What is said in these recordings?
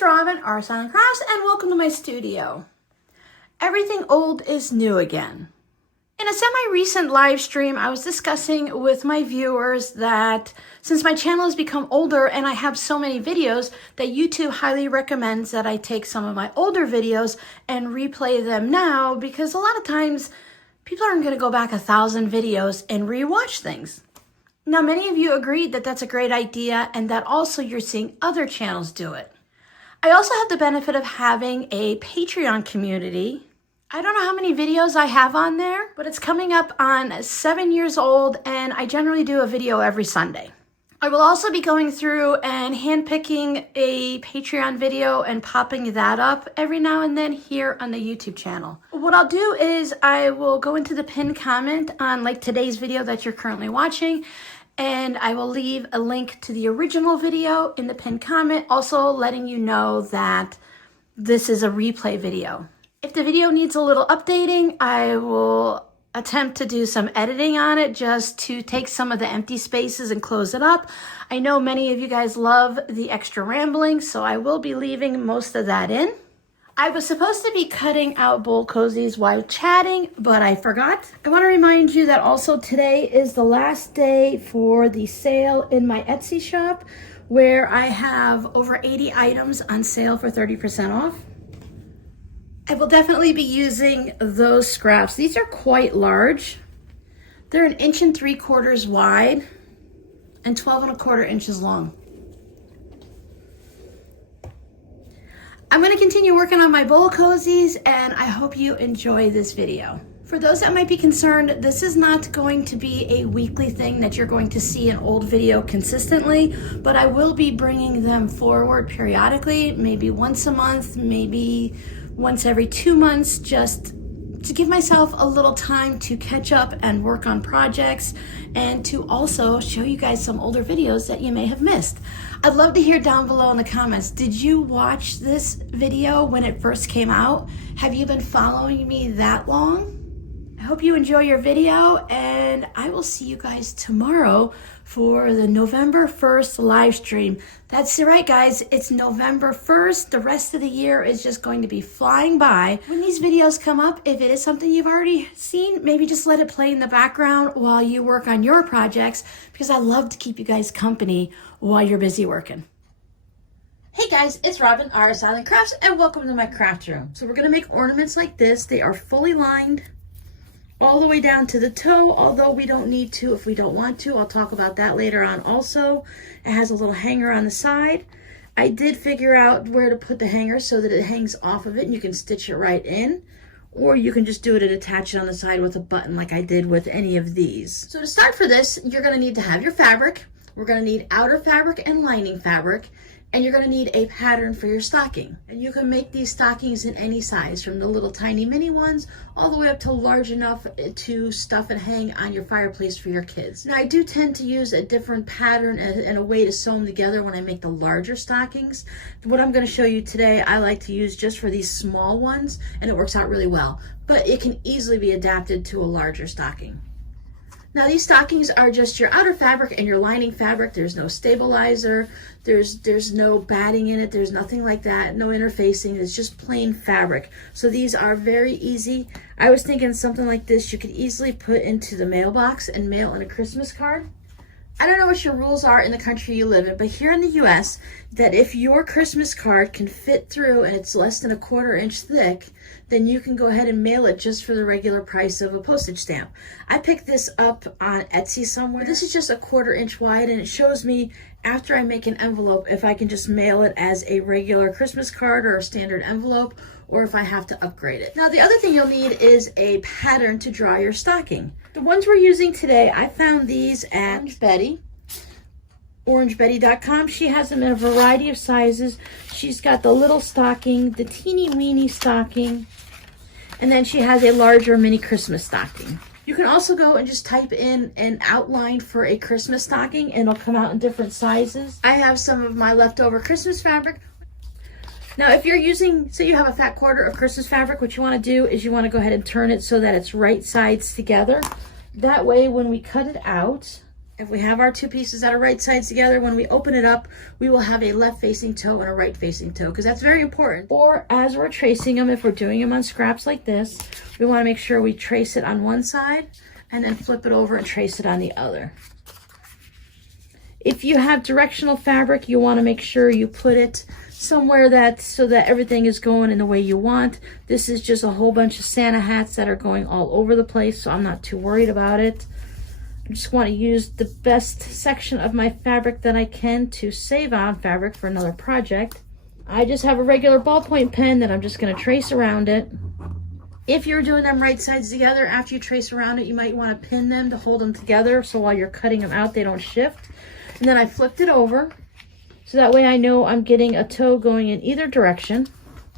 it's Robin, R Silent Crafts, and welcome to my studio. Everything old is new again. In a semi-recent live stream, I was discussing with my viewers that since my channel has become older and I have so many videos, that YouTube highly recommends that I take some of my older videos and replay them now, because a lot of times people aren't going to go back 1,000 videos and rewatch things. Now, many of you agreed that that's a great idea and that also you're seeing other channels do it. I also have the benefit of having a Patreon community. I don't know how many videos I have on there, but it's coming up on 7 years old, and I generally do a video every Sunday. I will also be going through and handpicking a Patreon video and popping that up every now and then here on the YouTube channel. What I'll do is I will go into the pinned comment on like today's video that you're currently watching, and I will leave a link to the original video in the pinned comment, also letting you know that this is a replay video. If the video needs a little updating, I will attempt to do some editing on it just to take some of the empty spaces and close it up. I know many of you guys love the extra rambling, so I will be leaving most of that in. I was supposed to be cutting out bowl cozies while chatting, but I forgot. I want to remind you that also today is the last day for the sale in my Etsy shop, where I have over 80 items on sale for 30% off. I will definitely be using those scraps. These are quite large. They're 1 3/4 inches wide and 12 1/4 inches long. I'm going to continue working on my bowl cozies, and I hope you enjoy this video. For those that might be concerned, this is not going to be a weekly thing that you're going to see an old video consistently, but I will be bringing them forward periodically, maybe once a month, maybe once every 2 months, just to give myself a little time to catch up and work on projects, and to also show you guys some older videos that you may have missed. I'd love to hear down below in the comments, did you watch this video when it first came out? Have you been following me that long? I hope you enjoy your video, and I will see you guys tomorrow for the November 1st live stream. That's right, guys, it's November 1st. The rest of the year is just going to be flying by. When these videos come up, if it is something you've already seen, maybe just let it play in the background while you work on your projects, because I love to keep you guys company while you're busy working. Hey guys, it's Robin, R Silent Crafts, and welcome to my craft room. So we're gonna make ornaments like this. They are fully lined all the way down to the toe, although we don't need to if we don't want to. I'll talk about that later on also. It has a little hanger on the side. I did figure out where to put the hanger so that it hangs off of it and you can stitch it right in, or you can just do it and attach it on the side with a button like I did with any of these. So to start for this, you're gonna need to have your fabric. We're gonna need outer fabric and lining fabric, and you're gonna need a pattern for your stocking. And you can make these stockings in any size, from the little tiny mini ones all the way up to large enough to stuff and hang on your fireplace for your kids. Now, I do tend to use a different pattern and a way to sew them together when I make the larger stockings. What I'm gonna show you today, I like to use just for these small ones, and it works out really well. But it can easily be adapted to a larger stocking. Now, these stockings are just your outer fabric and your lining fabric. There's no stabilizer, there's no batting in it, there's nothing like that, no interfacing, it's just plain fabric. So these are very easy. I was thinking something like this you could easily put into the mailbox and mail in a Christmas card. I don't know what your rules are in the country you live in, but here in the US, that if your Christmas card can fit through and it's less than 1/4 inch thick, then you can go ahead and mail it just for the regular price of a postage stamp. I picked this up on Etsy somewhere. This is just 1/4 inch wide, and it shows me after I make an envelope if I can just mail it as a regular Christmas card or a standard envelope, or if I have to upgrade it. Now, the other thing you'll need is a pattern to draw your stocking. The ones we're using today, I found these at Orange Betty, orangebetty.com. She has them in a variety of sizes. She's got the little stocking, the teeny weeny stocking, and then she has a larger mini Christmas stocking. You can also go and just type in an outline for a Christmas stocking, and it'll come out in different sizes. I have some of my leftover Christmas fabric. Now, if you're using, say you have a fat quarter of Christmas fabric, what you want to do is you want to go ahead and turn it so that it's right sides together. That way, when we cut it out, If we have our two pieces that are right sides together, when we open it up, we will have a left facing toe and a right facing toe, because that's very important. Or as we're tracing them, if we're doing them on scraps like this, we want to make sure we trace it on one side and then flip it over and trace it on the other. If you have directional fabric, you want to make sure you put it somewhere so that everything is going in the way you want. This is just a whole bunch of Santa hats that are going all over the place, so I'm not too worried about it. I just want to use the best section of my fabric that I can to save on fabric for another project. I just have a regular ballpoint pen that I'm just going to trace around it. If you're doing them right sides together, after you trace around it, you might want to pin them to hold them together, so while you're cutting them out, they don't shift. And then I flipped it over, so that way I know I'm getting a toe going in either direction.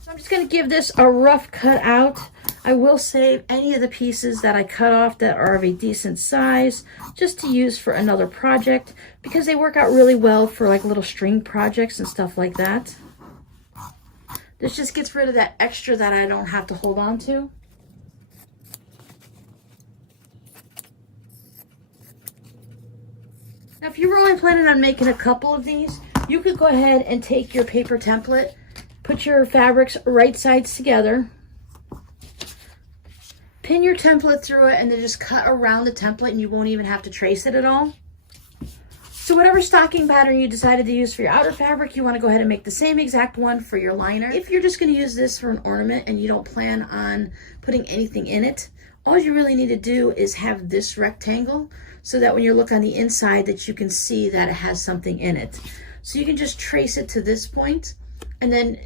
So I'm just going to give this a rough cut out. I will save any of the pieces that I cut off that are of a decent size just to use for another project, because they work out really well for like little string projects and stuff like that. This just gets rid of that extra that I don't have to hold on to. Now, if you were only planning on making a couple of these, you could go ahead and take your paper template, put your fabrics right sides together, pin your template through it, and then just cut around the template, and you won't even have to trace it at all. So whatever stocking pattern you decided to use for your outer fabric, you want to go ahead and make the same exact one for your liner. If you're just going to use this for an ornament and you don't plan on putting anything in it, all you really need to do is have this rectangle so that when you look on the inside that you can see that it has something in it. So you can just trace it to this point, and then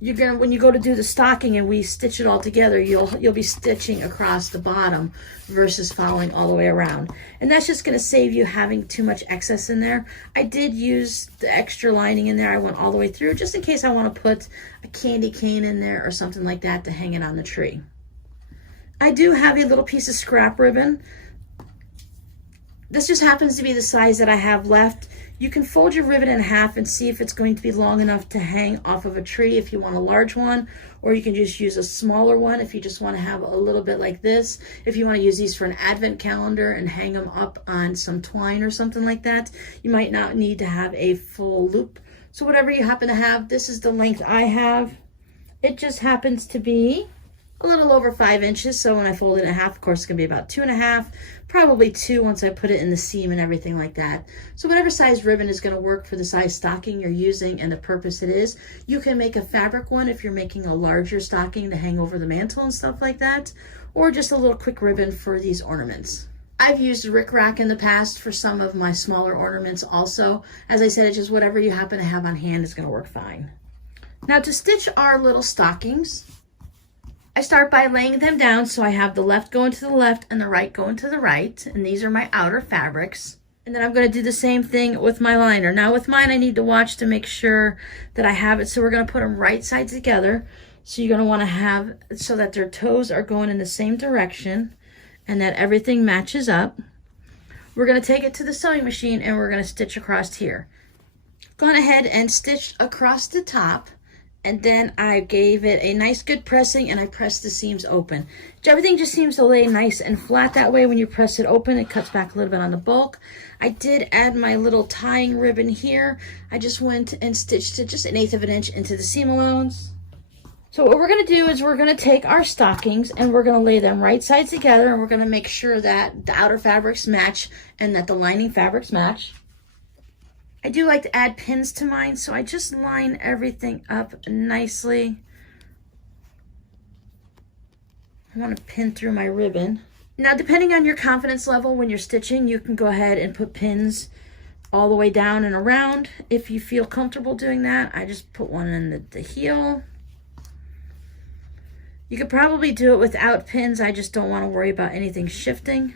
when you go to do the stocking and we stitch it all together, you'll be stitching across the bottom versus following all the way around. And that's just going to save you having too much excess in there. I did use the extra lining in there. I went all the way through just in case I want to put a candy cane in there or something like that to hang it on the tree. I do have a little piece of scrap ribbon. This just happens to be the size that I have left. You can fold your ribbon in half and see if it's going to be long enough to hang off of a tree if you want a large one, or you can just use a smaller one if you just want to have a little bit like this. If you want to use these for an advent calendar and hang them up on some twine or something like that, you might not need to have a full loop. So whatever you happen to have, this is the length I have. It just happens to be a little over 5 inches. So when I fold it in half, of course, it's gonna be about 2.5, probably 2 once I put it in the seam and everything like that. So whatever size ribbon is gonna work for the size stocking you're using and the purpose it is. You can make a fabric one if you're making a larger stocking to hang over the mantle and stuff like that, or just a little quick ribbon for these ornaments. I've used rickrack in the past for some of my smaller ornaments also. As I said, it's just whatever you happen to have on hand is gonna work fine. Now to stitch our little stockings, I start by laying them down so I have the left going to the left and the right going to the right, and these are my outer fabrics. And then I'm going to do the same thing with my liner. Now with mine, I need to watch to make sure that I have it, so we're going to put them right sides together. So you're going to want to have it so that their toes are going in the same direction and that everything matches up. We're going to take it to the sewing machine and we're going to stitch across here. Gone ahead and stitched across the top. And then I gave it a nice good pressing and I pressed the seams open. Everything just seems to lay nice and flat that way when you press it open. It cuts back a little bit on the bulk. I did add my little tying ribbon here. I just went and stitched it just 1/8 of an inch into the seam allowances. So what we're going to do is we're going to take our stockings and we're going to lay them right sides together, and we're going to make sure that the outer fabrics match and that the lining fabrics match. I do like to add pins to mine, so I just line everything up nicely. I want to pin through my ribbon. Now, depending on your confidence level when you're stitching, you can go ahead and put pins all the way down and around. If you feel comfortable doing that, I just put one in the heel. You could probably do it without pins. I just don't want to worry about anything shifting.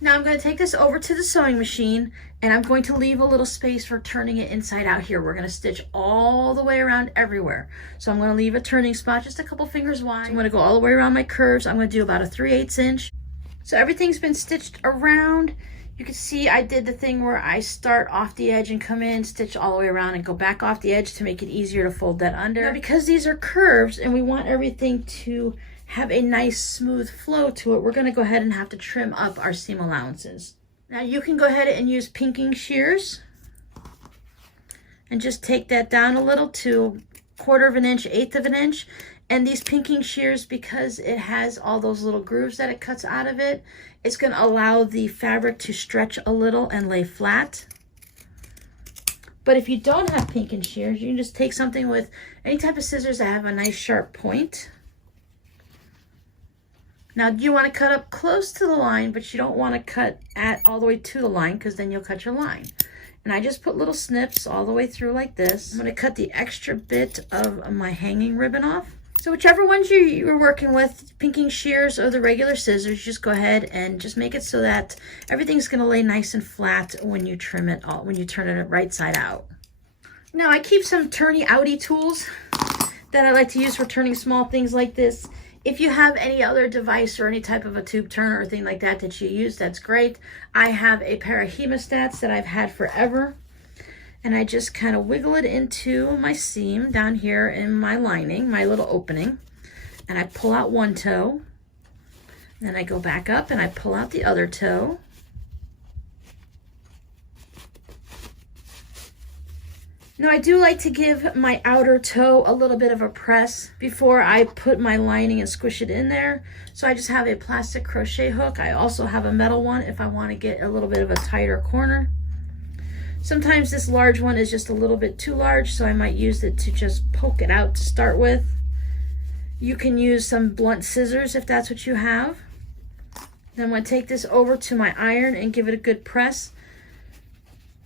Now I'm going to take this over to the sewing machine, and I'm going to leave a little space for turning it inside out here. We're going to stitch all the way around everywhere. So I'm going to leave a turning spot just a couple fingers wide. I'm going to go all the way around my curves. I'm going to do about a 3/8 inch. So everything's been stitched around. You can see I did the thing where I start off the edge and come in, stitch all the way around and go back off the edge to make it easier to fold that under. Now, because these are curves and we want everything to have a nice smooth flow to it, we're going to go ahead and have to trim up our seam allowances. Now you can go ahead and use pinking shears and just take that down a little to 1/4 of an inch, 1/8 of an inch. And these pinking shears, because it has all those little grooves that it cuts out of it, it's going to allow the fabric to stretch a little and lay flat. But if you don't have pinking shears, you can just take something with any type of scissors that have a nice sharp point. Now you want to cut up close to the line, but you don't want to cut all the way to the line, because then you'll cut your line. And I just put little snips all the way through like this. I'm going to cut the extra bit of my hanging ribbon off. So whichever ones you're working with, pinking shears or the regular scissors, just go ahead and just make it so that everything's going to lay nice and flat when you trim it all, when you turn it right side out. Now I keep some turny-outy tools that I like to use for turning small things like this. If you have any other device or any type of a tube turner or thing like that that you use, that's great. I have a pair of hemostats that I've had forever. And I just kind of wiggle it into my seam down here in my lining, my little opening. And I pull out one toe. Then I go back up and I pull out the other toe. Now I do like to give my outer toe a little bit of a press before I put my lining and squish it in there. So I just have a plastic crochet hook. I also have a metal one if I want to get a little bit of a tighter corner. Sometimes this large one is just a little bit too large, so I might use it to just poke it out to start with. You can use some blunt scissors if that's what you have. Then I'm going to take this over to my iron and give it a good press.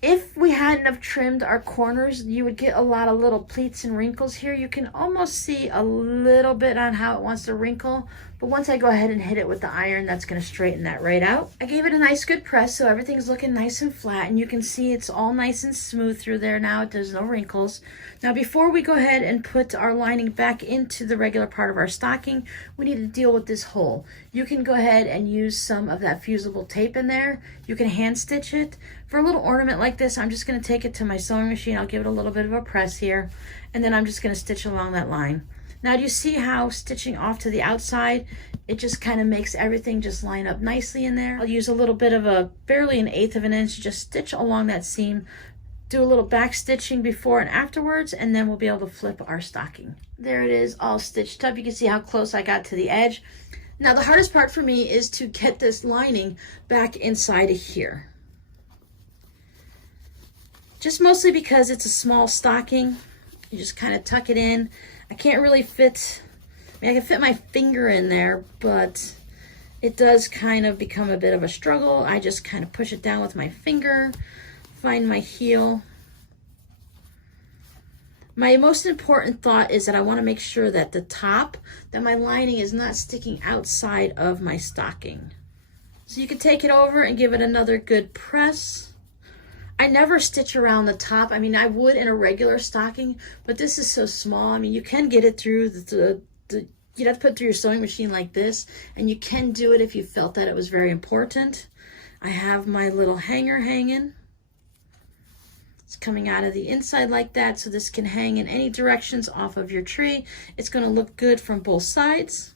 If we hadn't have trimmed our corners, you would get a lot of little pleats and wrinkles here. You can almost see a little bit on how it wants to wrinkle, but once I go ahead and hit it with the iron, that's going to straighten that right out. I gave it a nice good press, so everything's looking nice and flat, and you can see it's all nice and smooth through there now. There's no wrinkles. Now before we go ahead and put our lining back into the regular part of our stocking, we need to deal with this hole. You can go ahead and use some of that fusible tape in there. You can hand stitch it. For a little ornament like this, I'm just going to take it to my sewing machine. I'll give it a little bit of a press here, and then I'm just going to stitch along that line. Now, do you see how stitching off to the outside, it just kind of makes everything just line up nicely in there? I'll use a little bit of barely 1/8 of an inch, just stitch along that seam, do a little back stitching before and afterwards, and then we'll be able to flip our stocking. There it is, all stitched up. You can see how close I got to the edge. Now, the hardest part for me is to get this lining back inside of here. Just mostly because it's a small stocking. You just kind of tuck it in. I can't really fit, I can fit my finger in there, but it does kind of become a bit of a struggle. I just kind of push it down with my finger, find my heel. My most important thought is that I want to make sure that that my lining is not sticking outside of my stocking. So you can take it over and give it another good press. I never stitch around the top. I mean, I would in a regular stocking, but this is so small. I mean, you can get it through you'd have to put it through your sewing machine like this, and you can do it if you felt that it was very important. I have my little hanger hanging. It's coming out of the inside like that, so this can hang in any directions off of your tree. It's going to look good from both sides.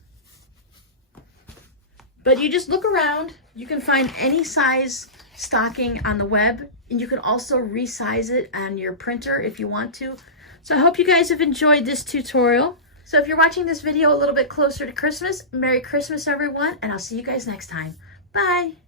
But you just look around. You can find any size stocking on the web, and you can also resize it on your printer if you want to. So I hope you guys have enjoyed this tutorial. So if you're watching this video a little bit closer to Christmas, Merry Christmas everyone, and I'll see you guys next time. Bye.